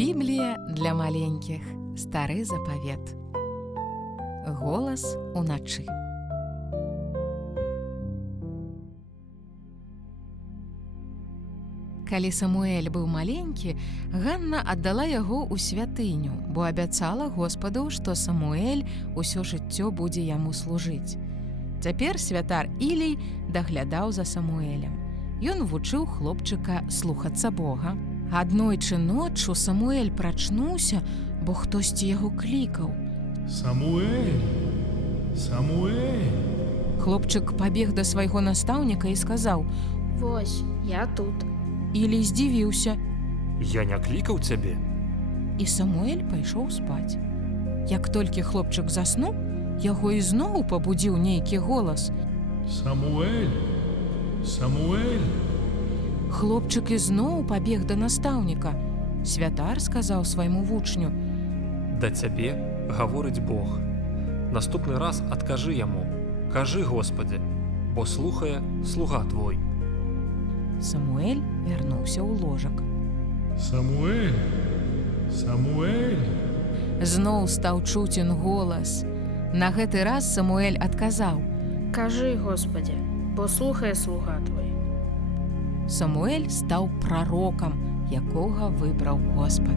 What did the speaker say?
Біблія для маленькіх. Стары запавет. Голас уначы. Калі Самуэль быў маленькі, Ганна аддала яго ў святыню, бо абяцала Господу, што Самуэль усё жыццё будзе яму служыць. Цяпер святар Ілій даглядаў за Самуэлем. Ён вучыў хлопчыка слухацца Бога. Аднойчы ноччу Самуэль прачнуўся, бо хтосьці яго клікаў. Самуэль! Самуэль! Хлопчык пабег да свайго настаўніка і сказаў: «Вось, я тут». Ілій здзівіўся. Я не клікаў цябе. І Самуэль пайшоў спаць. Як толькі хлопчык заснуў, яго ізноў пабудзіў нейкі голас. Самуэль! Самуэль! Хлопчык ізноў пабег да настаўніка. Святар сказаў свайму вучню: Да цябе гаворыць Бог. Наступны раз адкажы яму: кажы, Господи, бо слухае слуга твой. Самуэль вярнуўся ў ложак. Самуэль! Самуэль! Зноў стаў чуцен голас. На гэты раз Самуэль адказаў: «Кажы, Господи, бо слухае слуга твой». Самуэль стаў прарокам, якога выбраў Господ.